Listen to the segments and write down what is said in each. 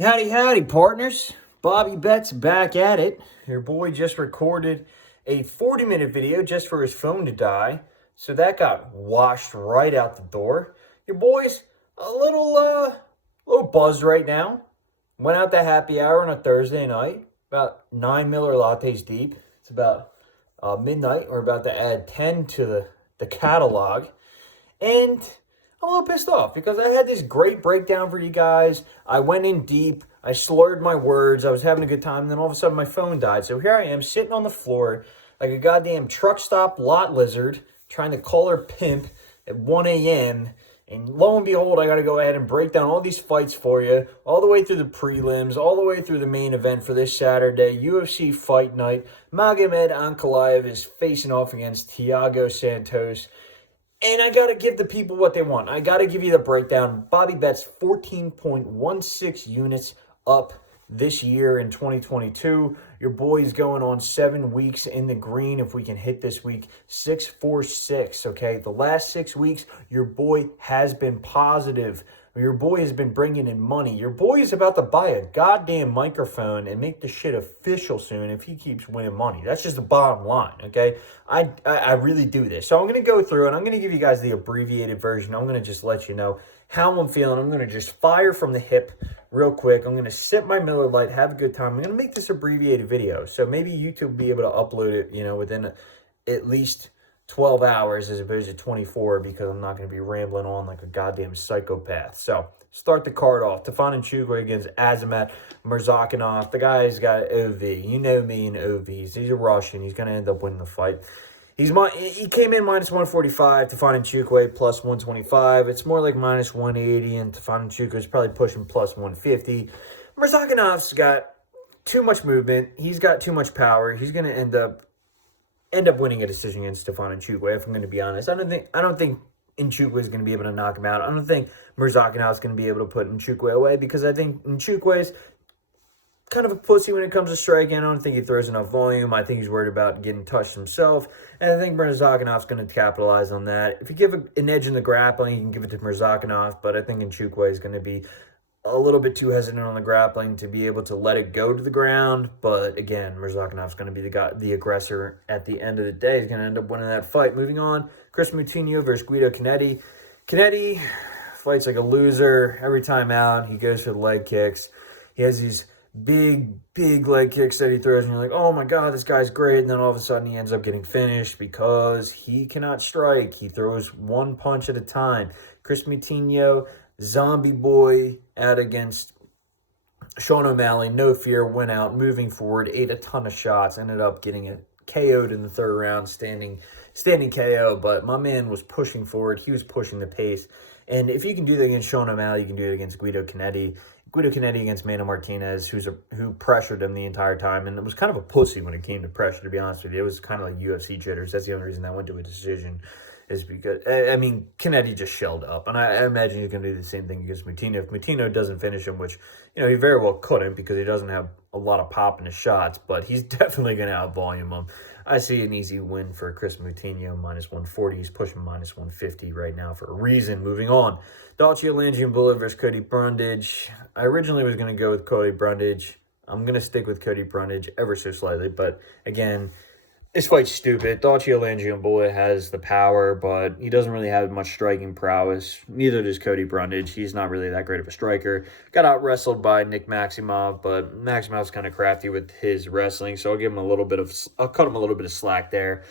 Howdy, howdy, partners. Bobby Betts back at it. Your boy just recorded a 40-minute video just for his phone to die, so that got washed right out the door. Your boy's a little buzzed right now. Went out to happy hour on a Thursday night, about 9 Miller lattes deep. It's about midnight. We're about to add 10 to the catalog. And I'm a little pissed off because I had this great breakdown for you guys. I went in deep. I slurred my words. I was having a good time. And then all of a sudden my phone died. So here I am sitting on the floor like a goddamn truck stop lot lizard trying to call her pimp at 1 a.m. And lo and behold, I got to go ahead and break down all these fights for you, all the way through the prelims, all the way through the main event for this Saturday, UFC Fight Night. Magomed Ankalaev is facing off against Thiago Santos. And I got to give the people what they want. I got to give you the breakdown. Bobby Betts, 14.16 units up this year in 2022. Your boy's going on 7 weeks in the green. If we can hit this week, 646, okay? The last 6 weeks, your boy has been positive. Your boy has been bringing in money. Your boy is about to buy a goddamn microphone and make the shit official soon if he keeps winning money. That's just the bottom line, okay? I really do this. So I'm going to go through and I'm going to give you guys the abbreviated version. I'm going to just let you know how I'm feeling. I'm going to just fire from the hip real quick. I'm going to sip my Miller Lite, have a good time. I'm going to make this abbreviated video. So maybe YouTube will be able to upload it, within at least 12 hours as opposed to 24 because I'm not going to be rambling on like a goddamn psychopath. So, start the card off. Nchukwi against Azamat Murzakanov. The guy's got OV. You know me and OVs. He's a Russian. He's going to end up winning the fight. He came in minus 145. Nchukwi plus 125. It's more like minus 180, and Nchukwi is probably pushing plus 150. Murzakanov's got too much movement. He's got too much power. He's going to end up winning a decision against Nchukwi, if I'm going to be honest. I don't think Nchukwi is going to be able to knock him out. I don't think Murzakanov is going to be able to put Nchukwi away because I think Nchukwi is kind of a pussy when it comes to striking. I don't think he throws enough volume. I think he's worried about getting touched himself. And I think Murzakanov is going to capitalize on that. If you give an edge in the grappling, you can give it to Murzakanov, but I think Nchukwi is going to be a little bit too hesitant on the grappling to be able to let it go to the ground. But again, Murzakanov going to be the aggressor at the end of the day. He's going to end up winning that fight. Moving on, Chris Moutinho versus Guido Cannetti. Cannetti fights like a loser every time out. He goes for the leg kicks. He has these big leg kicks that he throws, and you're like, oh my God, this guy's great. And then all of a sudden he ends up getting finished because he cannot strike. He throws one punch at a time. Chris Moutinho, Zombie Boy out against Sean O'Malley. No fear, went out, moving forward, ate a ton of shots, ended up getting it KO'd in the third round, standing KO. But my man was pushing forward. He was pushing the pace. And if you can do that against Sean O'Malley, you can do it against Guido Cannetti. Guido Cannetti against Mano Martinez, who pressured him the entire time. And it was kind of a pussy when it came to pressure, to be honest with you. It was kind of like UFC jitters. That's the only reason that went to a decision. Is because, Cannetti just shelled up. And I imagine he's going to do the same thing against Moutinho. If Moutinho doesn't finish him, which, he very well couldn't because he doesn't have a lot of pop in his shots, but he's definitely going to out-volume him. I see an easy win for Chris Moutinho, minus 140. He's pushing minus 150 right now for a reason. Moving on. Lungiambula versus Cody Brundage. I originally was going to go with Cody Brundage. I'm going to stick with Cody Brundage ever so slightly, but again, this fight's stupid. Lungiambula has the power, but he doesn't really have much striking prowess. Neither does Cody Brundage. He's not really that great of a striker. Got out-wrestled by Nick Maximov, but Maximov's kind of crafty with his wrestling, so I'll cut him a little bit of slack there.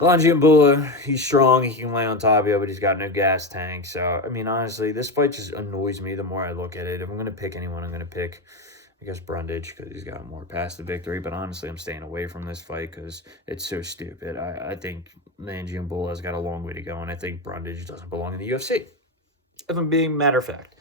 Lungiambula, he's strong. He can lay on top of you, but he's got no gas tank. So, honestly, this fight just annoys me the more I look at it. If I'm going to pick anyone, I'm going to pick, I guess, Brundage because he's got more past the victory. But honestly, I'm staying away from this fight because it's so stupid. I think Lungiambula has got a long way to go, and I think Brundage doesn't belong in the UFC. If I'm being matter of fact.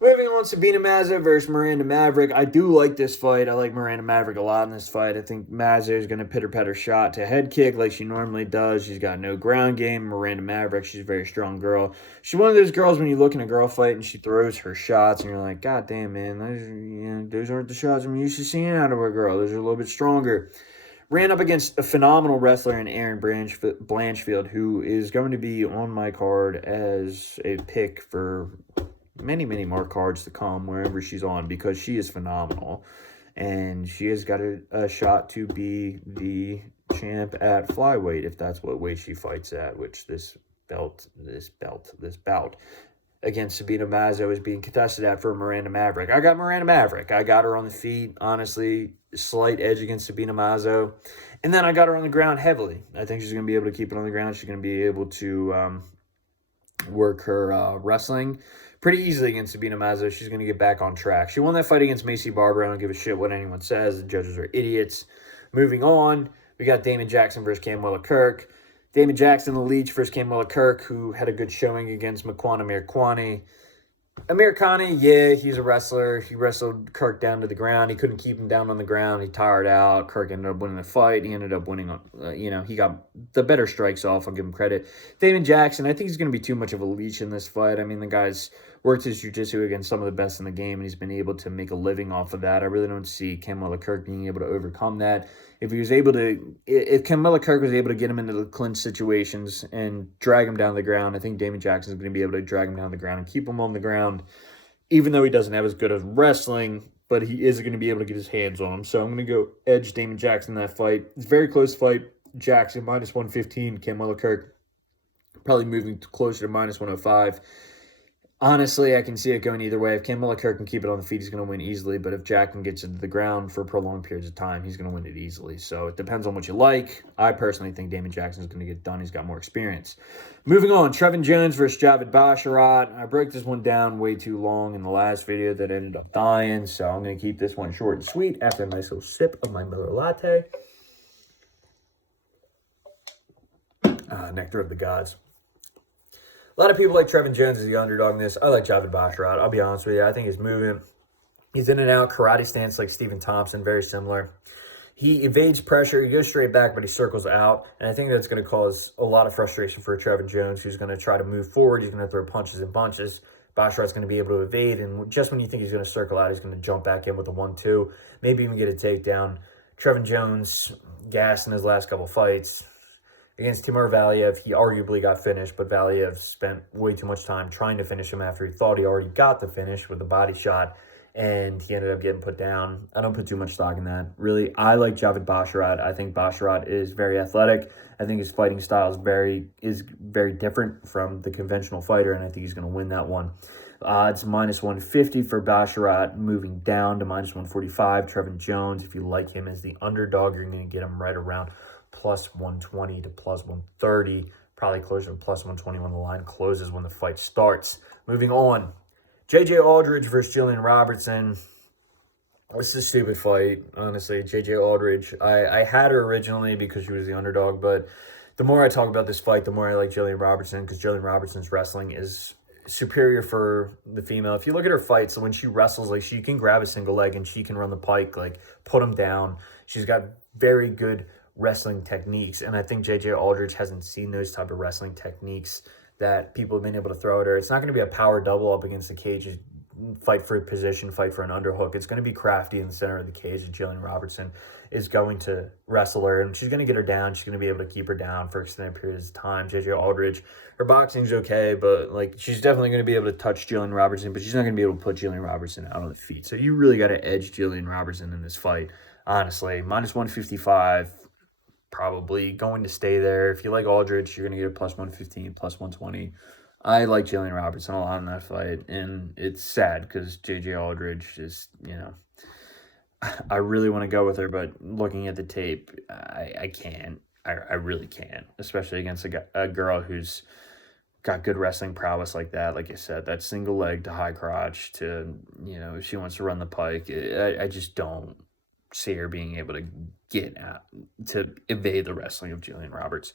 Moving on, Sabina Mazo versus Miranda Maverick. I do like this fight. I like Miranda Maverick a lot in this fight. I think Mazo is going to pitter-pat her shot to head kick like she normally does. She's got no ground game. Miranda Maverick, she's a very strong girl. She's one of those girls when you look in a girl fight and she throws her shots and you're like, God damn, man, those aren't the shots I'm used to seeing out of a girl. Those are a little bit stronger. Ran up against a phenomenal wrestler in Aaron Blanchfield, who is going to be on my card as a pick for many, many more cards to come wherever she's on, because she is phenomenal. And she has got a shot to be the champ at flyweight, if that's what weight she fights at, which this bout against Sabina Mazo is being contested at for Miranda Maverick. I got Miranda Maverick. I got her on the feet, honestly, slight edge against Sabina Mazo. And then I got her on the ground heavily. I think she's going to be able to keep it on the ground. She's going to be able to work her wrestling pretty easily against Sabina Mazo. She's going to get back on track. She won that fight against Macy Barber. I don't give a shit what anyone says. The judges are idiots. Moving on, we got Damon Jackson versus Camuela Kirk. Damon Jackson, the Leech, versus Camuela Kirk, who had a good showing against Amirkhani. Amirkhani, yeah, he's a wrestler. He wrestled Kirk down to the ground. He couldn't keep him down on the ground. He tired out. Kirk ended up winning the fight. He ended up winning, he got the better strikes off. I'll give him credit. Damon Jackson, I think he's going to be too much of a leech in this fight. I mean, the guy's worked his jiu-jitsu against some of the best in the game, and he's been able to make a living off of that. I really don't see Camuela Kirk being able to overcome that. If Camuela Kirk was able to get him into the clinch situations and drag him down the ground, I think Damon Jackson is going to be able to drag him down the ground and keep him on the ground, even though he doesn't have as good as wrestling, but he is going to be able to get his hands on him. So I'm going to go edge Damon Jackson in that fight. It's a very close fight. Jackson, minus 115. Camuela Kirk probably moving closer to minus 105. Honestly, I can see it going either way. If Camuela Kirk can keep it on the feet, he's going to win easily. But if Jackson gets into the ground for prolonged periods of time, he's going to win it easily. So it depends on what you like. I personally think Damon Jackson is going to get done. He's got more experience. Moving on, Trevin Jones versus Javid Basharat. I broke this one down way too long in the last video that ended up dying. So I'm going to keep this one short and sweet after a nice little sip of my Miller Latte. Nectar of the gods. A lot of people like Trevin Jones as the underdog in this. I like Javid Basharat. I'll be honest with you. I think his movement, he's in and out, karate stance like Stephen Thompson, very similar. He evades pressure. He goes straight back, but he circles out. And I think that's going to cause a lot of frustration for Trevin Jones, who's going to try to move forward. He's going to throw punches and bunches. Basharat's going to be able to evade. And just when you think he's going to circle out, he's going to jump back in with a 1-2, maybe even get a takedown. Trevin Jones gassed in his last couple fights. Against Timur Valiev, he arguably got finished, but Valiev spent way too much time trying to finish him after he thought he already got the finish with a body shot, and he ended up getting put down. I don't put too much stock in that. Really, I like Javid Basharat. I think Basharat is very athletic. I think his fighting style is very different from the conventional fighter, and I think he's going to win that one. It's minus 150 for Basharat, moving down to minus 145. Trevin Jones, if you like him as the underdog, you're going to get him right around plus 120 to plus 130, probably closer to plus 120 when the line closes when the fight starts. Moving on, J.J. Aldrich versus Jillian Robertson. This is a stupid fight, honestly. J.J. Aldrich, I had her originally because she was the underdog, but the more I talk about this fight, the more I like Jillian Robertson, because Jillian Robertson's wrestling is superior for the female. If you look at her fights, when she wrestles, like, she can grab a single leg and she can run the pike, like, put him down. She's got very good wrestling techniques, and I think J.J. Aldrich hasn't seen those type of wrestling techniques that people have been able to throw at her. It's not going to be a power double up against the cage, fight for a position, fight for an underhook. It's going to be crafty in the center of the cage. Jillian Robertson is going to wrestle her, and she's going to get her down. She's going to be able to keep her down for extended periods of time. J.J. Aldrich, her boxing's okay, but like, she's definitely going to be able to touch Jillian Robertson, but she's not going to be able to put Jillian Robertson out on the feet. So you really got to edge Jillian Robertson in this fight, honestly. Minus 155. Probably going to stay there. If you like Aldrich, you're going to get a plus 115, plus 120. I like Jillian Robertson a lot in that fight, and it's sad because J.J. Aldrich is, I really want to go with her, but looking at the tape, I can't. I really can't, especially against a girl who's got good wrestling prowess like that. Like I said, that single leg to high crotch to, if she wants to run the pike, I just don't see her being able to get out to evade the wrestling of Jillian Roberts.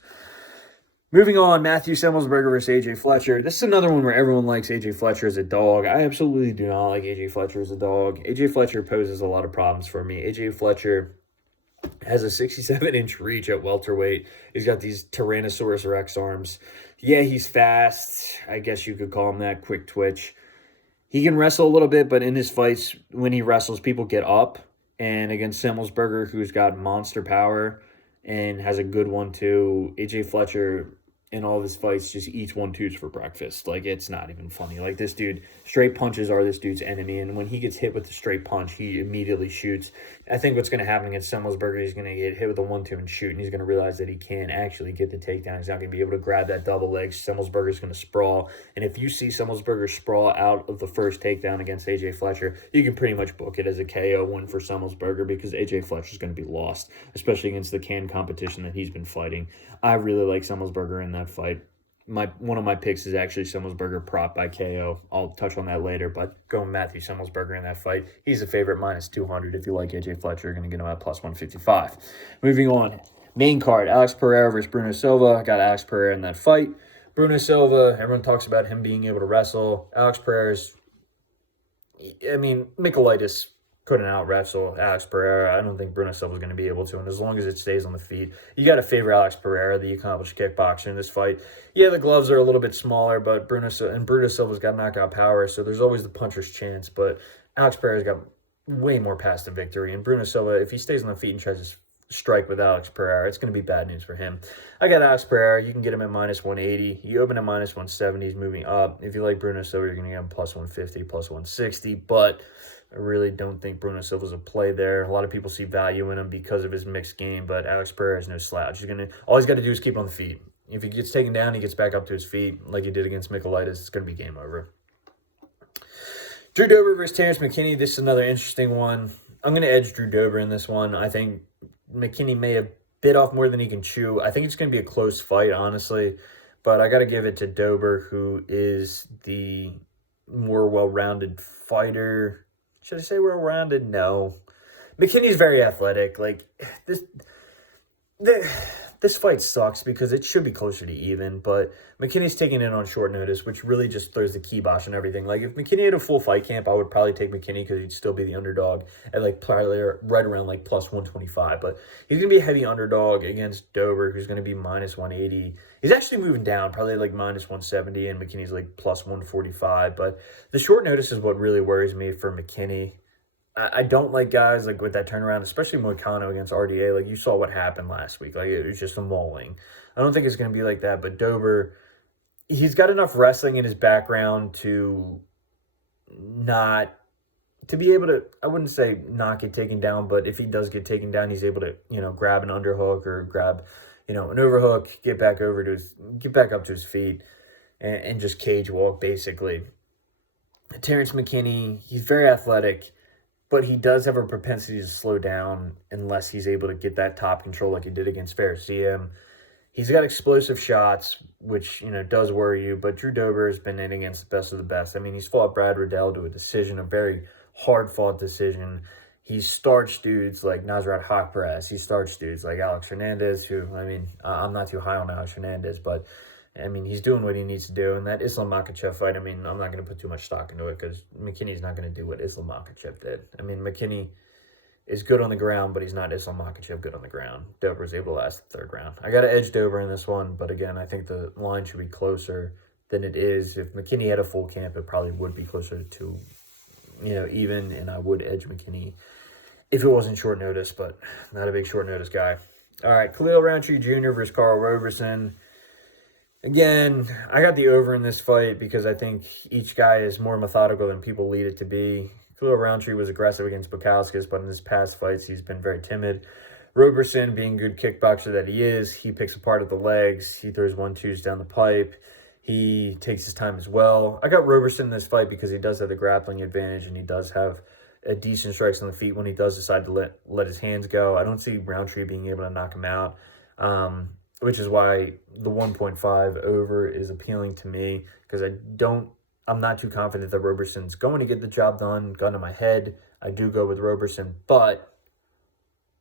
Moving on, Matthew Semelsburger versus AJ Fletcher. This is another one where everyone likes AJ Fletcher as a dog. I absolutely do not like AJ Fletcher as a dog. AJ Fletcher poses a lot of problems for me. AJ Fletcher has a 67-inch reach at welterweight. He's got these Tyrannosaurus Rex arms. Yeah, he's fast. I guess you could call him that, quick twitch. He can wrestle a little bit, but in his fights, when he wrestles, people get up. And against Semelsburger, who's got monster power and has a good one too, AJ Fletcher in all of his fights just eats 1-2s for breakfast. Like, it's not even funny. Like, this dude, straight punches are this dude's enemy, and when he gets hit with the straight punch, he immediately shoots. I think what's going to happen against Semelsburger, he's going to get hit with a 1-2 and shoot, and he's going to realize that he can't actually get the takedown. He's not going to be able to grab that double leg. Semelsburger's going to sprawl, and if you see Semelsburger sprawl out of the first takedown against AJ Fletcher, you can pretty much book it as a KO win for Semelsburger, because AJ Fletcher's going to be lost, especially against the canned competition that he's been fighting. I really like Semelsburger in that fight. One of my picks is actually Semelsburger prop by KO. I'll touch on that later, but going Matthew Semelsburger in that fight. He's a favorite -200. If you like AJ Fletcher, you're going to get him at +155. Moving on, main card, Alex Pereira versus Bruno Silva. I got Alex Pereira in that fight. Bruno Silva, everyone talks about him being able to wrestle. Alex Pereira's, Michaelitis couldn't out-wrestle Alex Pereira. I don't think Bruno Silva is going to be able to, and as long as it stays on the feet, you got to favor Alex Pereira, the accomplished kickboxer in this fight. Yeah, the gloves are a little bit smaller, but Bruno Silva's got knockout power, so there's always the puncher's chance, but Alex Pereira's got way more past the victory, and Bruno Silva, if he stays on the feet and tries to strike with Alex Pereira, it's going to be bad news for him. I got Alex Pereira. You can get him at -180. You open at -170. He's moving up. If you like Bruno Silva, you're going to get him +150, +160, but I really don't think Bruno Silva's a play there. A lot of people see value in him because of his mixed game, but Alex Pereira is no slouch. All he's got to do is keep on the feet. If he gets taken down, he gets back up to his feet like he did against Michaelitis. It's going to be game over. Drew Dober versus Terrence McKinney. This is another interesting one. I'm going to edge Drew Dober in this one. I think McKinney may have bit off more than he can chew. I think it's going to be a close fight, honestly, but I got to give it to Dober, who is the more well-rounded fighter. Should I say well-rounded? No. McKinney's very athletic. Like, this fight sucks because it should be closer to even, but McKinney's taking it on short notice, which really just throws the kibosh and everything. Like, if McKinney had a full fight camp, I would probably take McKinney because he'd still be the underdog at, like, probably right around, like, +125. But he's going to be a heavy underdog against Dober, who's going to be -180. He's actually moving down, probably, like, -170, and McKinney's, like, +145. But the short notice is what really worries me for McKinney. I don't like guys like with that turnaround, especially Murzakanov against RDA. Like, you saw what happened last week. Like, it was just a mauling. I don't think it's going to be like that. But Dober, he's got enough wrestling in his background to be able to, I wouldn't say not get taken down, but if he does get taken down, he's able to, grab an underhook or grab, an overhook, get back up to his feet and just cage walk, basically. Terrence McKinney, he's very athletic, but he does have a propensity to slow down unless he's able to get that top control like he did against Ferricium. He's got explosive shots, which, does worry you, but Drew Dober has been in against the best of the best. I mean, he's fought Brad Riddell to a decision, a very hard-fought decision. He's starched dudes like Nasrat Haqparast. He's starched dudes like Alex Hernandez, who, I'm not too high on Alex Hernandez, but he's doing what he needs to do. And that Islam Makhachev fight, I'm not going to put too much stock into it because McKinney's not going to do what Islam Makhachev did. McKinney is good on the ground, but he's not Islam Makhachev good on the ground. Dober was able to last the third round. I got to edge Dober in this one, but again, I think the line should be closer than it is. If McKinney had a full camp, it probably would be closer to, even, and I would edge McKinney if it wasn't short notice, but not a big short notice guy. All right, Khalil Roundtree Jr. versus Carl Roberson. Again, I got the over in this fight because I think each guy is more methodical than people lead it to be. Khalil Roundtree was aggressive against Bukauskas, but in his past fights, he's been very timid. Roberson, being a good kickboxer that he is, he picks apart at the legs. He throws 1-2s down the pipe. He takes his time as well. I got Roberson in this fight because he does have the grappling advantage, and he does have a decent strikes on the feet when he does decide to let his hands go. I don't see Roundtree being able to knock him out. Which is why the 1.5 over is appealing to me, because I'm not too confident that Roberson's going to get the job done. Gun to my head, I do go with Roberson, but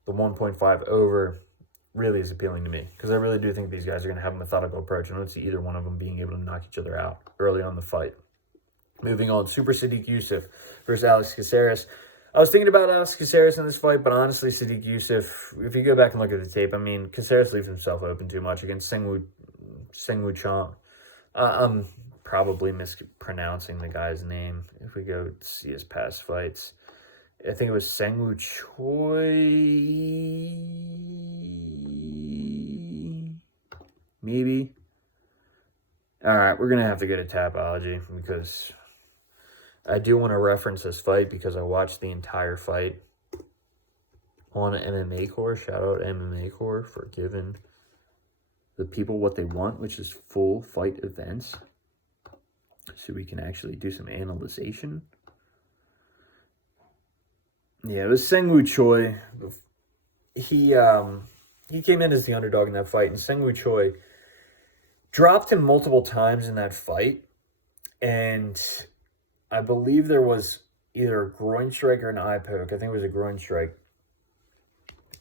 the 1.5 over really is appealing to me, because I really do think these guys are going to have a methodical approach. I don't see either one of them being able to knock each other out early on the fight. Moving on, Super Sadiq Yusuff versus Alex Caceres. I was thinking about Alex Caceres in this fight, but honestly, Sadiq Yusuff, if you go back and look at the tape, Caceres leaves himself open too much against Sengwu Chong. I'm probably mispronouncing the guy's name. If we go see his past fights, I think it was Sengwu Choi, maybe. All right, we're going to have to get a Tapology because I do want to reference this fight because I watched the entire fight on MMA Core. Shout out MMA Core for giving the people what they want, which is full fight events. So we can actually do some analyzation. Yeah, it was Seungwoo Choi. He came in as the underdog in that fight, and Seungwoo Choi dropped him multiple times in that fight. And I believe there was either a groin strike or an eye poke. I think it was a groin strike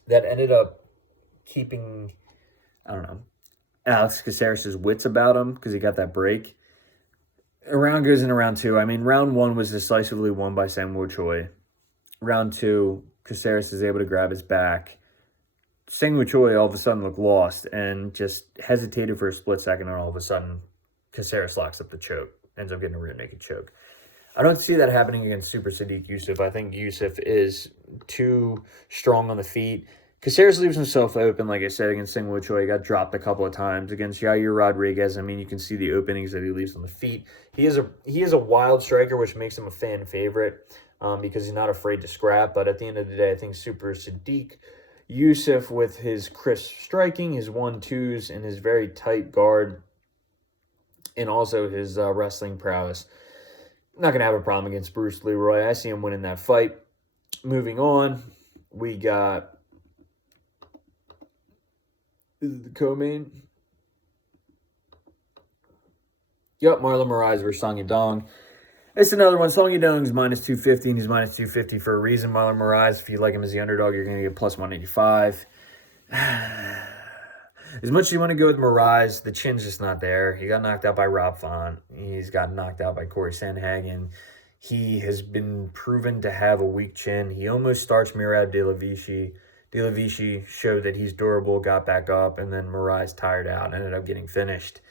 that ended up keeping, I don't know, Alex Caceres' wits about him because he got that break. A round goes into round two. I mean, round one was decisively won by Seungwoo Choi. Round two, Caceres is able to grab his back. Seungwoo Choi all of a sudden looked lost and just hesitated for a split second, and all of a sudden, Caceres locks up the choke, ends up getting a rear naked choke. I don't see that happening against Super Sadiq Yusuff. I think Yusuff is too strong on the feet. Caceres leaves himself open, like I said, against Seungwoo Choi. He got dropped a couple of times. Against Yair Rodriguez, I mean, you can see the openings that he leaves on the feet. He is a wild striker, which makes him a fan favorite because he's not afraid to scrap. But at the end of the day, I think Super Sadiq Yusuff, with his crisp striking, his 1-2s, and his very tight guard, and also his wrestling prowess, not going to have a problem against Bruce Leroy. I see him winning that fight. Moving on, we got the co-main. Yep, Marlon Moraes versus Song Yadong. It's another one. Song Yadong's minus 250, and he's minus 250 for a reason. Marlon Moraes, if you like him as the underdog, you're going to get plus 185. As much as you want to go with Moraes, the chin's just not there. He got knocked out by Rob Font. He's got knocked out by Corey Sandhagen. He has been proven to have a weak chin. He almost starts Murad De La Vichy. De La Vichy showed that he's durable, got back up, and then Moraes tired out, ended up getting finished.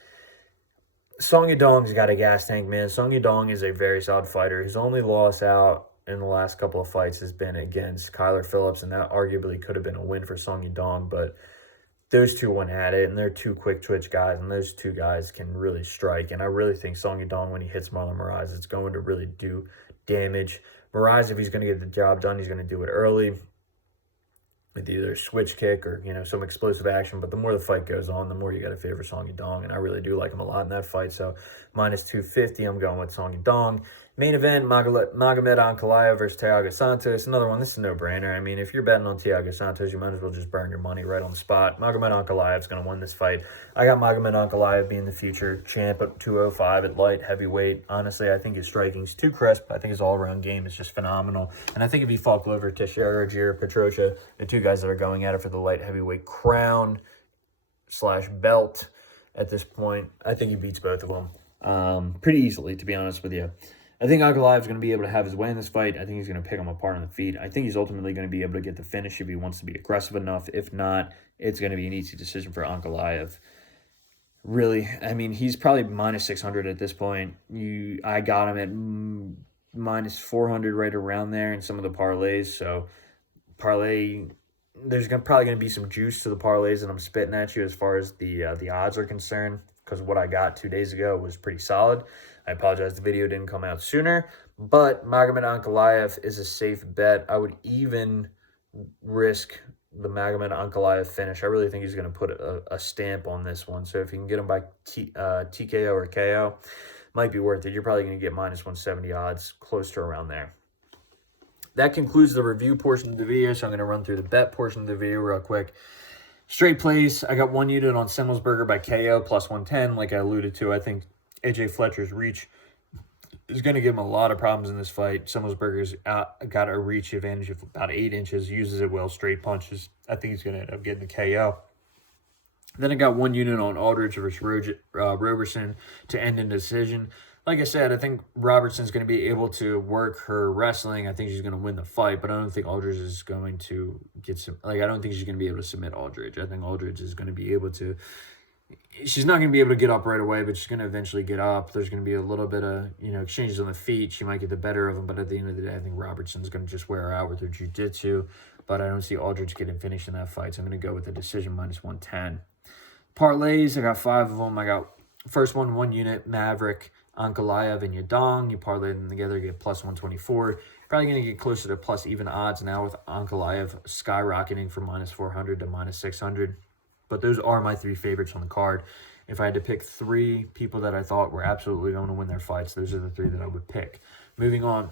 Song Yadong's got a gas tank, man. Song Yadong is a very solid fighter. His only loss out in the last couple of fights has been against Kyler Phillips, and that arguably could have been a win for Song Yadong, but those two went at it, and they're two quick twitch guys, and those two guys can really strike. And I really think Song Yadong, when he hits Marlon Moraes, it's going to really do damage. Moraes, if he's going to get the job done, he's going to do it early with either a switch kick or, some explosive action. But the more the fight goes on, the more you got to favor Song Yadong, and I really do like him a lot in that fight. So minus 250, I'm going with Song Yadong. Main event, Magomed Ankalaev versus Thiago Santos. Another one, this is a no-brainer. I mean, if you're betting on Thiago Santos, you might as well just burn your money right on the spot. Magomed Ankalaev's going to win this fight. I got Magomed Ankalaev being the future champ at 205 at light heavyweight. Honestly, I think his striking's too crisp. I think his all-around game is just phenomenal. And I think if he fought Glover Teixeira, Petrocha, the two guys that are going at it for the light heavyweight crown / belt at this point, I think he beats both of them pretty easily, to be honest with you. I think Ankalaev is going to be able to have his way in this fight. I think he's going to pick him apart on the feet. I think he's ultimately going to be able to get the finish if he wants to be aggressive enough. If not, it's going to be an easy decision for Ankalaev. Really, I mean, he's probably minus 600 at this point. I got him at minus 400 right around there in some of the parlays. So, there's probably going to be some juice to the parlays that I'm spitting at you as far as the odds are concerned, because what I got 2 days ago was pretty solid. I apologize the video didn't come out sooner, but Magomed Ankalaev is a safe bet. I would even risk the Magomed Ankalaev finish. I really think he's going to put a stamp on this one. So if you can get him by TKO or KO, might be worth it. You're probably going to get minus 170 odds, close to around there. That concludes the review portion of the video, so I'm going to run through the bet portion of the video real quick. Straight plays, I got one unit on Semelsburger by KO, plus 110, like I alluded to. I think AJ Fletcher's reach is going to give him a lot of problems in this fight. Semelsburger's got a reach advantage of about 8 inches, uses it well, straight punches. I think he's going to end up getting the KO. Then I got one unit on Aldrich versus Roberson to end in decision. Like I said, I think Robertson's going to be able to work her wrestling. I think she's going to win the fight, but I don't think Aldrich is going to get some... I don't think she's going to be able to submit Aldrich. I think Aldrich is going to be able to... She's not going to be able to get up right away, but she's going to eventually get up. There's going to be a little bit of, exchanges on the feet. She might get the better of him, but at the end of the day, I think Robertson's going to just wear her out with her jiu-jitsu. But I don't see Aldrich getting finished in that fight, so I'm going to go with the decision minus 110. Parlays, I got 5 of them. I got First one unit, Maverick, Ankalaev, and Yadong. You parlay them together, you get plus 124. Probably going to get closer to plus even odds now with Ankalaev skyrocketing from minus 400 to minus 600. But those are my 3 favorites on the card. If I had to pick 3 people that I thought were absolutely going to win their fights, those are the 3 that I would pick. Moving on,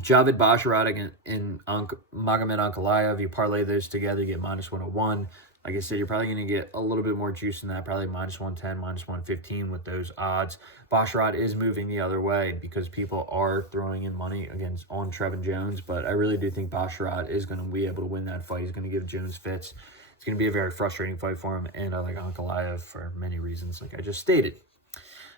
Javid Basharat and Magomed Ankalaev. You parlay those together, you get minus 101. Like I said, you're probably going to get a little bit more juice in that, probably minus 110, minus 115 with those odds. Basharat is moving the other way because people are throwing in money on Trevin Jones, but I really do think Basharat is going to be able to win that fight. He's going to give Jones fits. It's going to be a very frustrating fight for him, and I like Ankalaev for many reasons, like I just stated.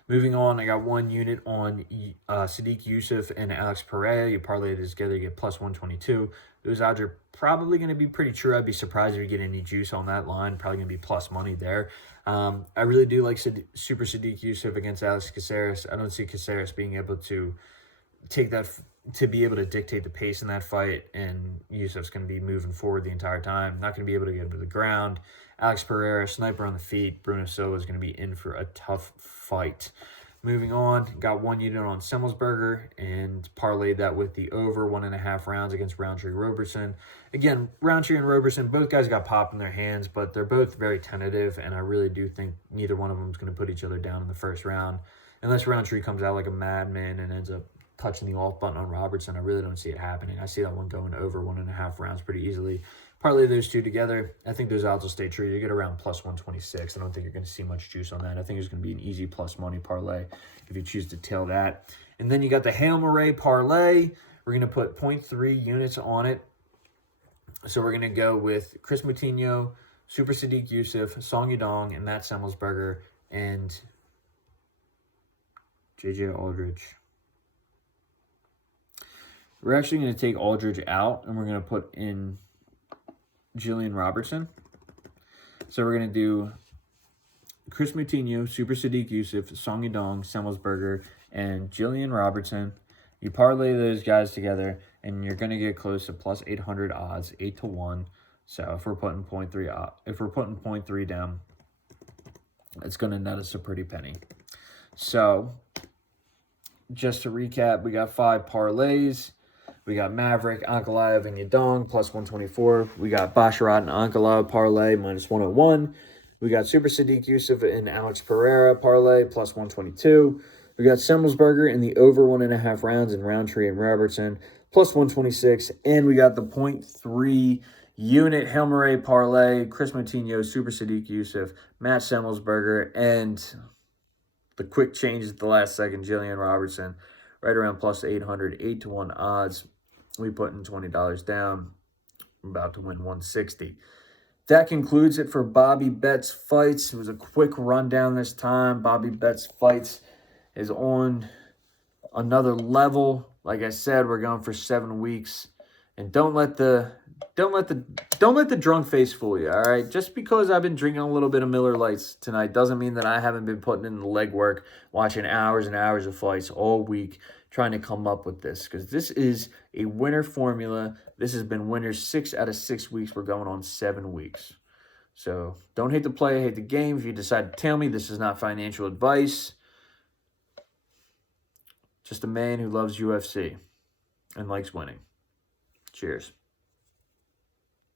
Moving on, I got 1 unit on Sadiq Yusuff and Alex Pereira. You parlay it together, you get plus 122. Those odds are probably going to be pretty true. I'd be surprised if you get any juice on that line. Probably going to be plus money there. I really do like Super Sadiq Yusuff against Alex Caceres. I don't see Caceres being able to take that, to be able to dictate the pace in that fight, and Yusuff's going to be moving forward the entire time. Not going to be able to get him to the ground. Alex Pereira, sniper on the feet. Bruno Silva is going to be in for a tough fight. Moving on, got 1 unit on Semelsburger and parlayed that with the over 1.5 rounds against Roundtree Roberson. Again, Roundtree and Roberson, both guys got pop in their hands, but they're both very tentative, and I really do think neither one of them is going to put each other down in the first round. Unless Roundtree comes out like a madman and ends up touching the off button on Robertson, I really don't see it happening. I see that one going over 1.5 rounds pretty easily. Parlay those 2 together. I think those odds will stay true. You get around plus 126. I don't think you're going to see much juice on that. I think it's going to be an easy plus money parlay if you choose to tail that. And then you got the Hail Murray parlay. We're going to put 0.3 units on it. So we're going to go with Chris Moutinho, Super Sadiq Yusuff, Song Yadong, and Matt Semelsburger, and JJ Aldrich. We're actually going to take Aldrich out, and we're going to put in Jillian Robertson. So we're going to do Chris Moutinho, Super Sadiq Yusuff, Song Yadong, Semelsburger, and Jillian Robertson. You parlay those guys together, and you're going to get close to plus 800 odds, 8-1. So if we're putting 0.3 down, it's going to net us a pretty penny. So just to recap, we got 5 parlays. We got Maverick, Ankalaev, and Yadong, plus 124. We got Basharat and Ankalaev parlay, minus 101. We got Super Sadiq Yusuff and Alex Pereira parlay, plus 122. We got Semelsburger in the over 1.5 rounds in Roundtree and Robertson, plus 126. And we got the 0.3 unit Hail Murray parlay, Chris Moutinho, Super Sadiq Yusuff, Matt Semelsburger, and the quick change at the last second, Jillian Robertson, right around plus 800, 8-1 odds. We put in $20 down. I'm about to win 160. That concludes it for Bobby Betts Fights. It was a quick rundown this time. Bobby Betts Fights is on another level. Like I said, we're going for 7 weeks. And don't let the drunk face fool you, all right? Just because I've been drinking a little bit of Miller Lights tonight doesn't mean that I haven't been putting in the legwork, watching hours and hours of fights all week, trying to come up with this. Because this is a winner formula. This has been winners 6 out of 6 weeks. We're going on 7 weeks. So don't hate the play, hate the game. If you decide to tell me, this is not financial advice. Just a man who loves UFC and likes winning. Cheers.